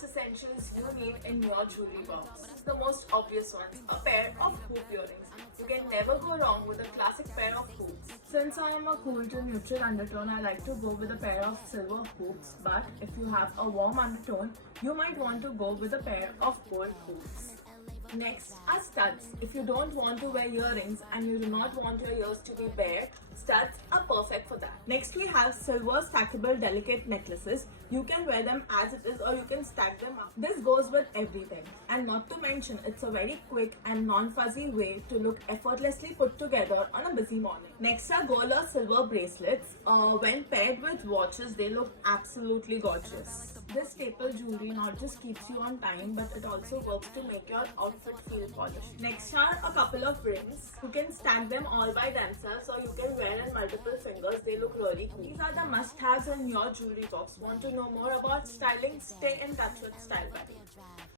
last essentials you need in your jewelry box. The most obvious ones, a pair of hoop earrings. You can never go wrong with a classic pair of hoops. Since I am a cool to neutral undertone, I like to go with a pair of silver hoops, but if you have a warm undertone, you might want to go with a pair of gold hoops. Next are studs. If you don't want to wear earrings and you do not want your ears to be bare, studs are perfect for that. Next we have silver stackable delicate necklaces. You can wear them as it is or you can stack them up. This goes with everything. And not to mention, it's a very quick and non-fuzzy way to look effortlessly put together on a busy morning. Next are gold or silver bracelets. When paired with watches, they look absolutely gorgeous. This staple jewelry not just keeps you on time, but it also works to make your outfit feel polished. Next are a couple of rings. You can stack them all by themselves or you can wear in multiple fingers. They look really cool. These are the must-haves in your jewelry box. Want to know more about styling? Stay in touch with StyleBuddy.